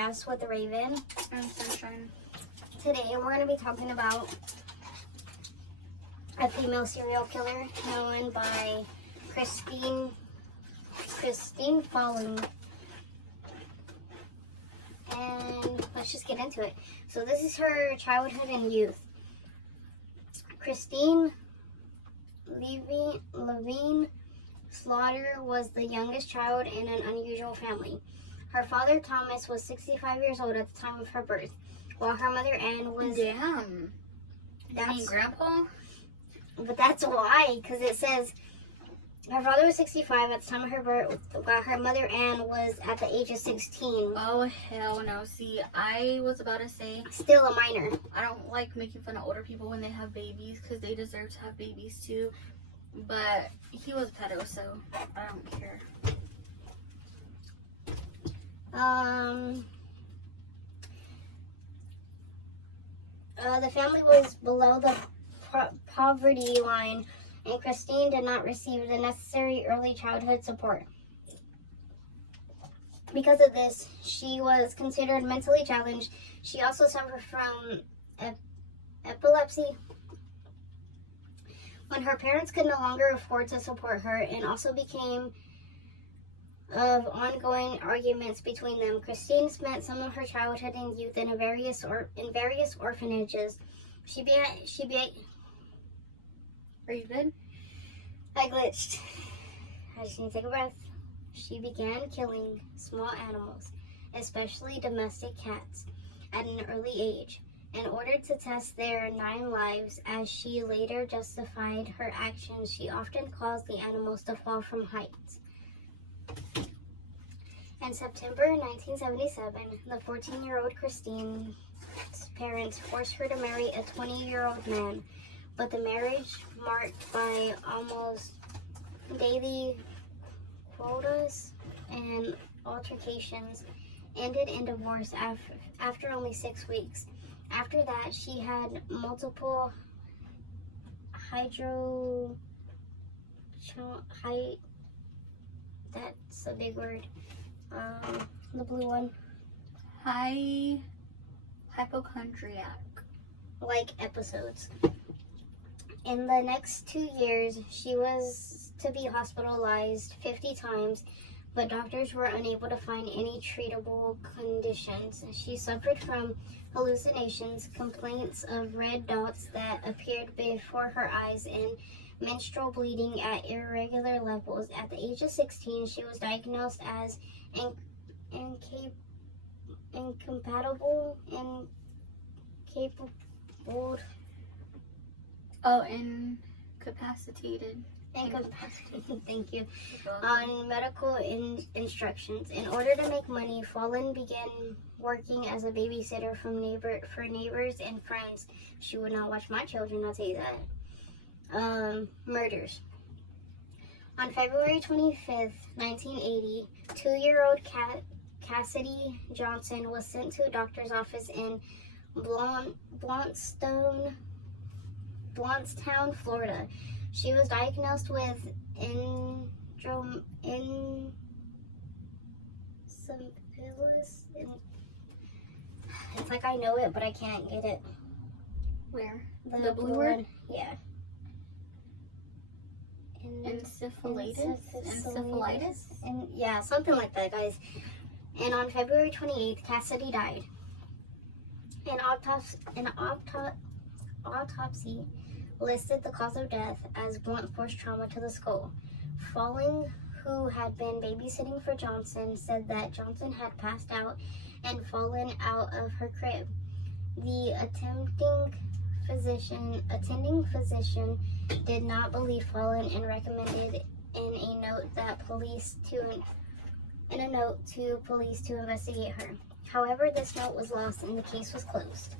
podcast with Raven and Sunshine. Today we're going to be talking about a female serial killer known by Christine Falling. And let's just get into it. So this is her childhood and youth. Christine Levine Slaughter was the youngest child in an unusual family. Her father, Thomas, was 65 years old at the time of her birth, while her mother, Anne, was... Damn. That's Grandpa? But that's why, because it says her father was 65 at the time of her birth, while her mother, Anne, was at the age of 16. Oh, hell no. See, I was about to say... Still a minor. I don't like making fun of older people when they have babies, because they deserve to have babies, too. But he was a pedo, so I don't care. The family was below the poverty line, and Christine did not receive the necessary early childhood support. Because of this, she was considered mentally challenged. She also suffered from epilepsy. When her parents could no longer afford to support her and also became of ongoing arguments between them, Christine spent some of her childhood and youth in various orphanages. Are you good? I glitched. I just need to take a breath. She began killing small animals, especially domestic cats, at an early age, in order to test their 9 lives. As she later justified her actions, she often caused the animals to fall from heights. In September 1977, the 14-year-old Christine's parents forced her to marry a 20-year-old man, but the marriage, marked by almost daily quotas and altercations, ended in divorce after only 6 weeks. After that, she had multiple that's a big word. The blue one. Hypochondriac. Like episodes. In the next 2 years, she was to be hospitalized 50 times, but doctors were unable to find any treatable conditions. She suffered from hallucinations, complaints of red dots that appeared before her eyes, and menstrual bleeding at irregular levels. At the age of 16, she was diagnosed as incapacitated. Thank you. On medical instructions. In order to make money, Fallen began working as a babysitter for neighbors and friends. She would not watch my children, I'll tell you that. Murders. On February 25th, 1980, 2-year-old Cassidy Johnson was sent to a doctor's office in Blountstown, Florida. She was diagnosed with syphilis. It's like I know it, but I can't get it. Where? The blue word? Yeah. Encephalitis? And yeah, something like that, guys. And on February 28th, Cassidy died. An autopsy listed the cause of death as blunt force trauma to the skull. Falling, who had been babysitting for Johnson, said that Johnson had passed out and fallen out of her crib. The attending physician did not believe Fallen and recommended in a note to police to investigate her. However, this note was lost and the case was closed.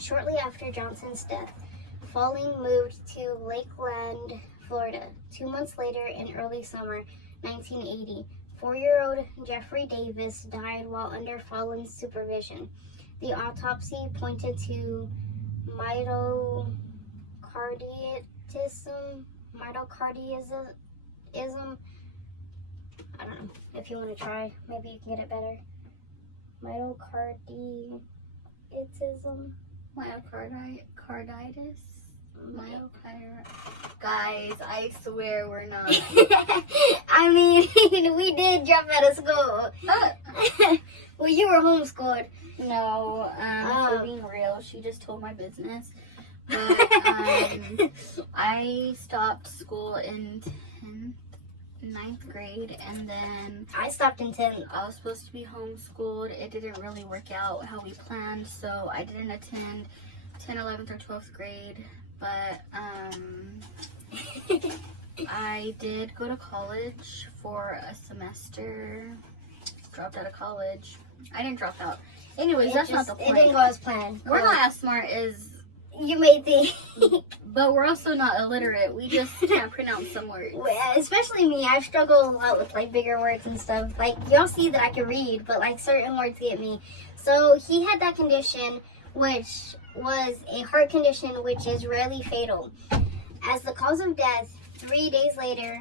Shortly after Johnson's death, Falling moved to Lakeland, Florida. 2 months later, in early summer 1980, 4-year-old Jeffrey Davis died while under Fallen's supervision. The autopsy pointed to myocarditism. I don't know. If you want to try, maybe you can get it better. myocarditis. Myocarditis. Guys, I swear we're not. I mean, we did drop out of school. Well, you were homeschooled. No, for being real, she just told my business. But I stopped school in 9th grade, and then I stopped in 10th. I was supposed to be homeschooled. It didn't really work out how we planned, so I didn't attend 10th, 11th, or 12th grade. But I did go to college for a semester. Dropped out of college. I didn't drop out. Anyways, that's not the point. It didn't go as planned. We're not as smart as you may think. But we're also not illiterate. We just can't pronounce some words. Especially me. I struggle a lot with like bigger words and stuff. Like y'all see that I can read, but like certain words get me. So he had that condition, which was a heart condition, which is rarely fatal. As the cause of death, 3 days later,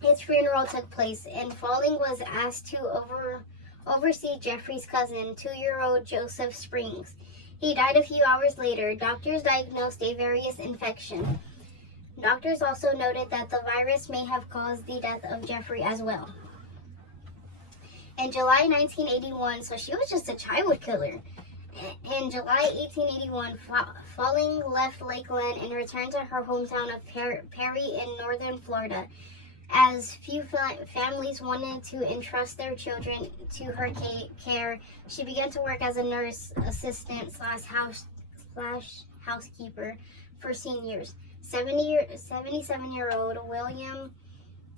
his funeral took place, and Falling was asked to oversee Jeffrey's cousin, 2-year-old Joseph Springs. He died a few hours later. Doctors diagnosed a various infection. Doctors also noted that the virus may have caused the death of Jeffrey as well. In July 1981, so she was just a child killer. In July 1881, Falling left Lakeland and returned to her hometown of Perry in northern Florida. As few families wanted to entrust their children to her care, she began to work as a nurse assistant / housekeeper for seniors. 77-year-old William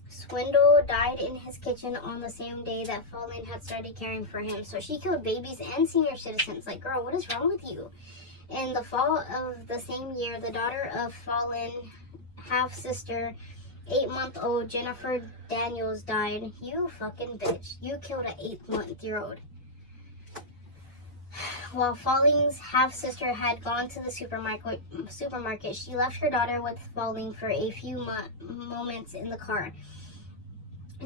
Swindle died in his kitchen on the same day that Falling had started caring for him. So she killed babies and senior citizens. Like, girl, what is wrong with you? In the fall of the same year, the daughter of Fallen, half-sister, 8-month-old Jennifer Daniels died. You fucking bitch. You killed an 8-month-year-old. While Falling's half-sister had gone to the supermarket, she left her daughter with Falling for a few moments in the car,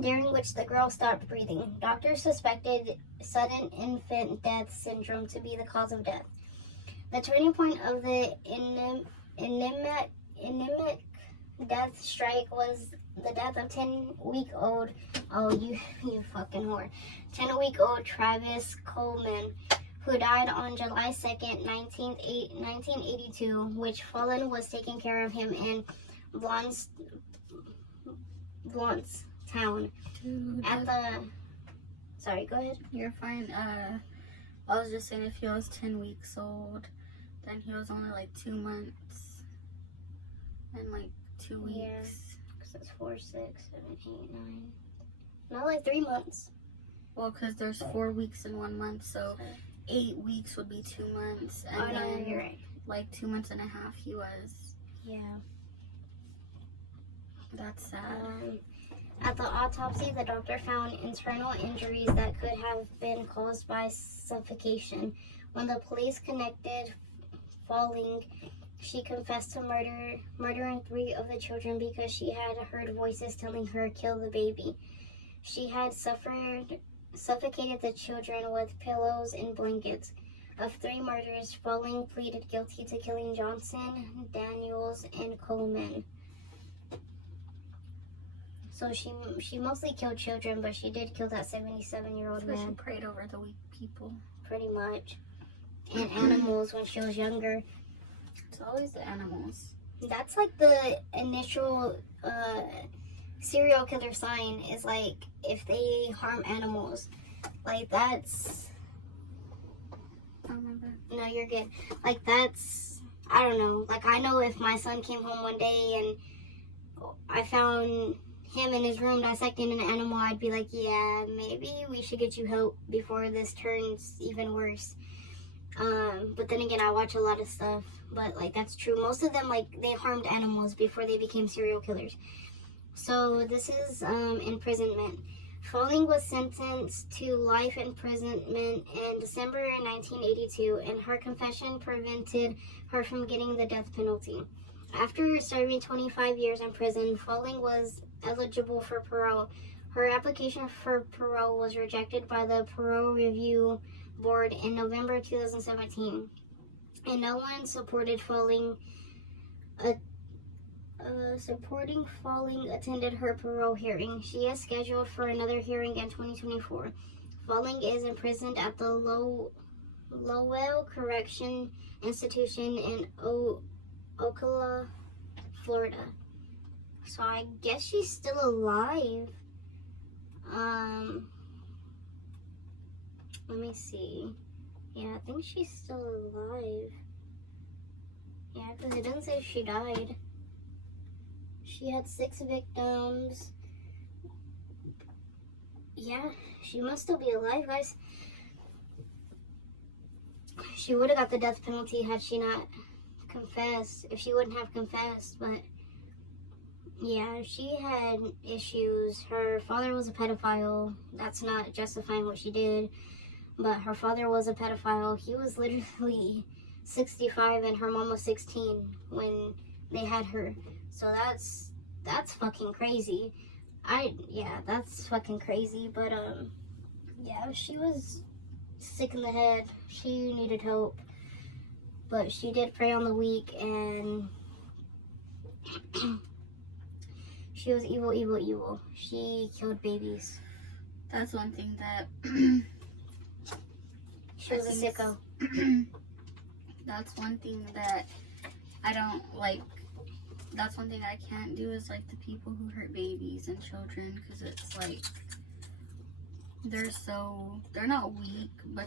during which the girl stopped breathing. Doctors suspected sudden infant death syndrome to be the cause of death. The turning point of the anemic death strike was the death of 10-week-old, you fucking whore, 10-week-old Travis Coleman, who died on July 2nd, 1982, which Fallen was taking care of him in Blountstown. Sorry, go ahead. You're fine. I was just saying if he was 10 weeks old, then he was only like 2 months and like 2 weeks. Yeah, because that's 4, 6, 7, 8, 9. Not like 3 months. Well, because there's 4 weeks in 1 month, so 8 weeks would be 2 months. And then you're right. Like 2 months and a half he was. Yeah. That's sad. At the autopsy, the doctor found internal injuries that could have been caused by suffocation. When the police connected Falling, she confessed to murdering 3 of the children because she had heard voices telling her, "Kill the baby." She had suffocated the children with pillows and blankets. Of 3 murders, Falling pleaded guilty to killing Johnson, Daniels, and Coleman. So she mostly killed children, but she did kill that 77-year-old man. She prayed over the weak people. Pretty much. And animals when she was younger. It's always the animals. That's like the initial serial killer sign, is like if they harm animals. Like that's... I remember. No, you're good. Like that's... I don't know. Like I know if my son came home one day and I found him in his room dissecting an animal, I'd be like, yeah, maybe we should get you help before this turns even worse. But then again, I watch a lot of stuff, but like that's true. Most of them, like, they harmed animals before they became serial killers. So this is imprisonment. Falling was sentenced to life imprisonment in December 1982, and her confession prevented her from getting the death penalty. After serving 25 years in prison, Falling was eligible for parole. Her application for parole was rejected by the Parole Review Board in November 2017, and no one supporting Falling attended her parole hearing. She is scheduled for another hearing in 2024. Falling is imprisoned at the Lowell Correction Institution in Ocala, Florida. So I guess she's still alive. Let me see. Yeah, I think she's still alive. Yeah, because it doesn't say she died. She had 6 victims. Yeah, she must still be alive, guys. She would have got the death penalty had she not confessed, if she wouldn't have confessed, but yeah, she had issues. Her father was a pedophile. That's not justifying what she did, but her father was a pedophile. He was literally 65 and her mom was 16 when they had her. So that's fucking crazy. That's fucking crazy. But yeah, she was sick in the head. She needed help, but she did prey on the weak, and she was evil, evil, evil. She killed babies. That's one thing that she was a sicko. That's one thing that I don't like. That's one thing I can't do is like the people who hurt babies and children, because it's like they're not weak, but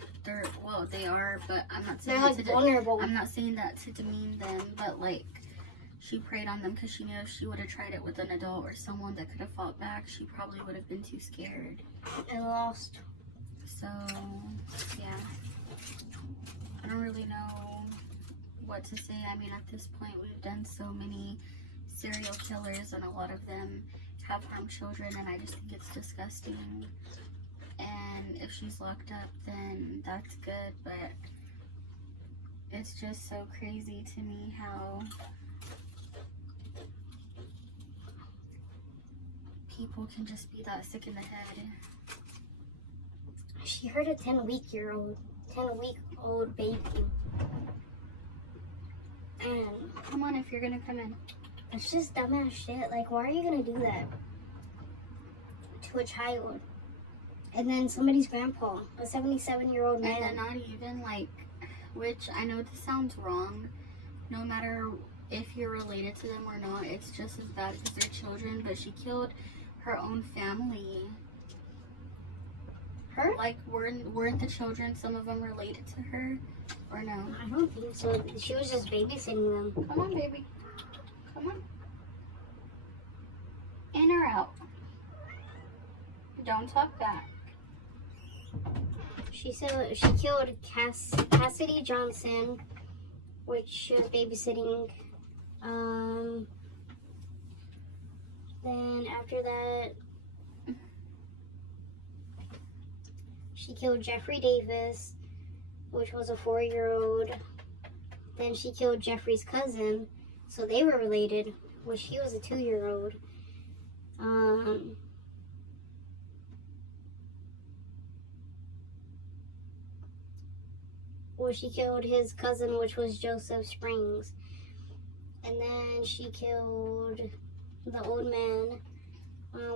they are, but I'm not saying they're like vulnerable. I'm not saying that to demean them, but like she preyed on them because she knew if she would have tried it with an adult or someone that could have fought back, she probably would have been too scared and lost. So yeah, I don't really know what to say. I mean, at this point we've done so many serial killers and a lot of them have harmed children, and I just think it's disgusting. And if she's locked up, then that's good, but it's just so crazy to me how people can just be that sick in the head. She hurt a 10-week-old baby. And come on, if you're gonna come in. It's just dumbass shit. Like, why are you gonna do that to a child? And then somebody's grandpa, a 77-year-old man. And then not even like, which I know this sounds wrong, no matter if you're related to them or not, it's just as bad because they're children, but she killed her own family. Her? Like, weren't the children, some of them related to her, or no? I don't think so. She was just babysitting them. Come on, baby. Come on. In or out? Don't talk back. She killed Cassidy Johnson, which she was babysitting. Then after that, she killed Jeffrey Davis, which was a 4-year-old. Then she killed Jeffrey's cousin, so they were related, which he was a 2-year-old. Well, she killed his cousin, which was Joseph Springs. And then she killed the old man,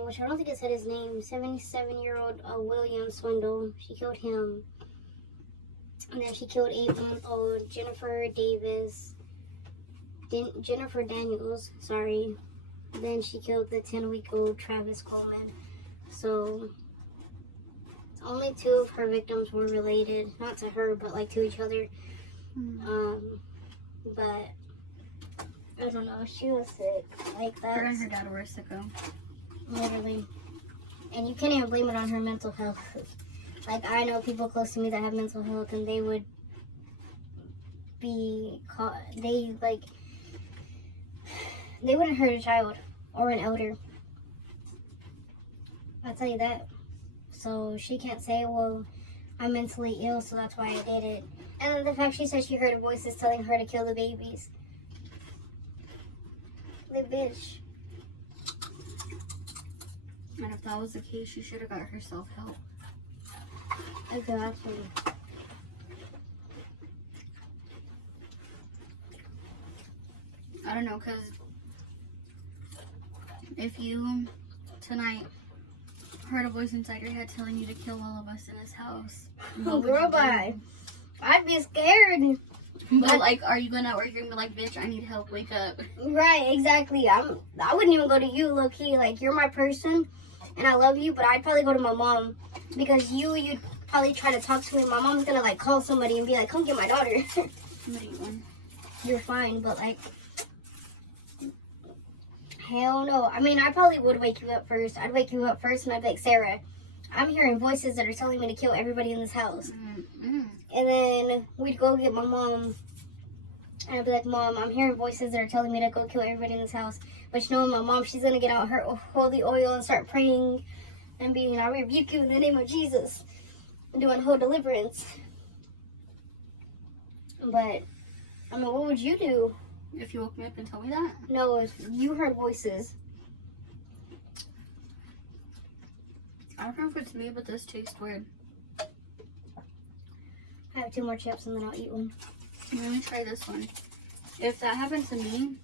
which I don't think it said his name, 77-year-old William Swindle. She killed him. And then she killed 8-month-old Jennifer Daniels, sorry. Then she killed the 10-week-old Travis Coleman. So only 2 of her victims were related, not to her, but like to each other. But I don't know, she was sick. Like that. Her and her dad were a sicko. Literally. And you can't even blame it on her mental health. Like, I know people close to me that have mental health, and they would be caught. They wouldn't hurt a child or an elder. I'll tell you that. So she can't say, well, I'm mentally ill, so that's why I did it. And then the fact she said she heard voices telling her to kill the babies. The bitch. And if that was the case, she should have got herself help. Exactly. I don't know, because if you tonight heard a voice inside your head telling you to kill all of us in this house, what would you Girl, do? I'd be scared. But like, are you gonna, or you're gonna be like, bitch, I need help, wake up? Right, exactly. I wouldn't even go to you, low key. Like, you're my person, and I love you. But I'd probably go to my mom, because you'd probably try to talk to me. My mom's gonna like call somebody and be like, "Come get my daughter." I'm gonna eat one. You're fine, but like, hell no. I mean, I probably would wake you up first. I'd wake you up first, and I'd be like, Sarah, I'm hearing voices that are telling me to kill everybody in this house. Mm-hmm. And then we'd go get my mom, and I'd be like, Mom, I'm hearing voices that are telling me to go kill everybody in this house. But you know, my mom, she's gonna get out her holy oil and start praying and being, I rebuke you in the name of Jesus, and doing whole deliverance. But I mean, what would you do? If you woke me up and told me that? No, if you heard voices. I don't know if it's me, but this tastes weird. I have 2 more chips and then I'll eat one. Let me try this one. If that happened to me,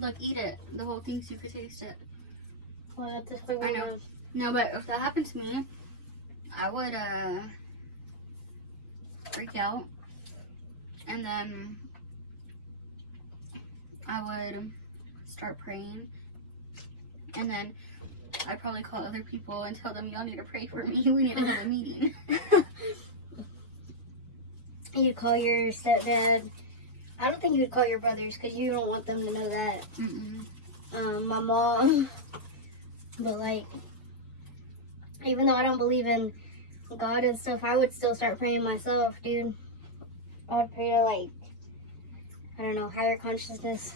look, eat it. The whole thing so you could taste it. Well, that's this flavor. I know. No, but if that happened to me, I would freak out, and then I would start praying, and then I'd probably call other people and tell them, y'all need to pray for me. We need to have a meeting. You'd call your stepdad. I don't think you would call your brothers, because you don't want them to know that. My mom. But like, even though I don't believe in God and stuff, I would still start praying myself, dude. I would pray to, like, I don't know, higher consciousness.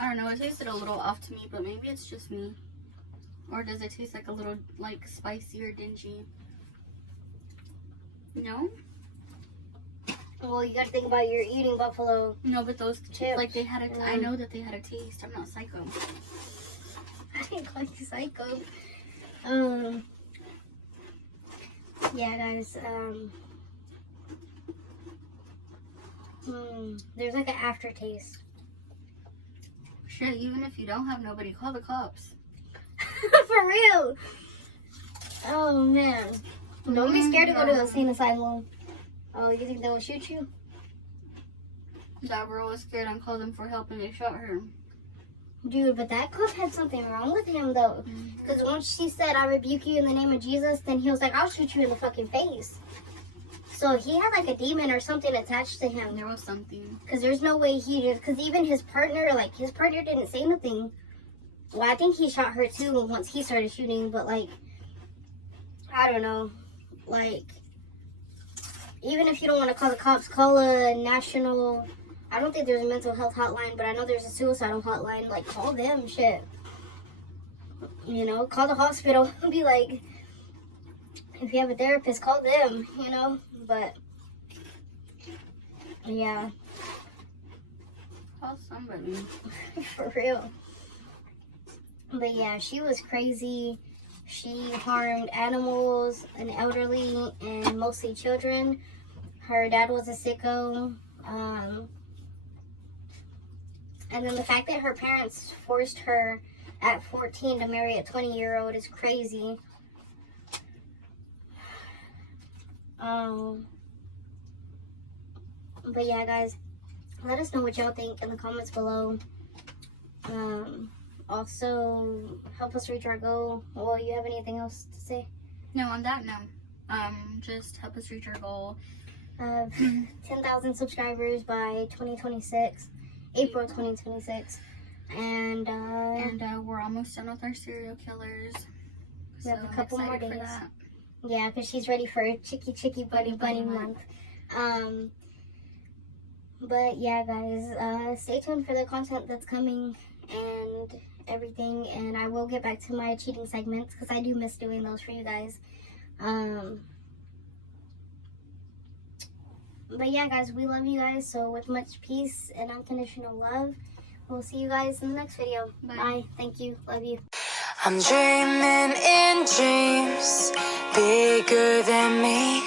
I don't know, it tasted a little off to me, but maybe it's just me. Or does it taste like a little, like, spicy or dingy? No? Well, you gotta think about your eating buffalo. No, but those Chips. like, they had a, I know that they had a taste. I'm not psycho. I didn't call you psycho. Yeah, guys, there's like an aftertaste. Shit, even if you don't have nobody, call the cops. For real. Oh, man. Don't be scared to go to the insane asylum. Oh, you think they will shoot you? That girl was scared and called them for help and they shot her. Dude, but that cop had something wrong with him, though. Because once she said, I rebuke you in the name of Jesus, then he was like, I'll shoot you in the fucking face. So he had like a demon or something attached to him. There was something. Because there's no way he just, because even his partner didn't say nothing. Well, I think he shot her too once he started shooting, but like, I don't know. Like, even if you don't want to call the cops, call a national, I don't think there's a mental health hotline, but I know there's a suicidal hotline. Like, call them, shit. You know, call the hospital and be like, if you have a therapist, call them, you know, but, yeah. Call somebody. For real. But yeah, she was crazy. She harmed animals and elderly and mostly children. Her dad was a sicko. And then the fact that her parents forced her at 14 to marry a 20-year-old is crazy. But yeah, guys, let us know what y'all think in the comments below. Also, help us reach our goal. Well, you have anything else to say? No, on that note, just help us reach our goal Of 10,000 subscribers by 2026, April 2026. And we're almost done with our serial killers. we have a couple more excited days. for that. Yeah, because she's ready for Chicky Bunny Bunny month. But yeah, guys, stay tuned for the content that's coming and everything. And I will get back to my cheating segments because I do miss doing those for you guys. But yeah, guys, we love you guys. So with much peace and unconditional love, we'll see you guys in the next video. Bye. Bye. Thank you. Love you. I'm dreaming in dreams bigger than me,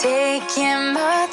taking my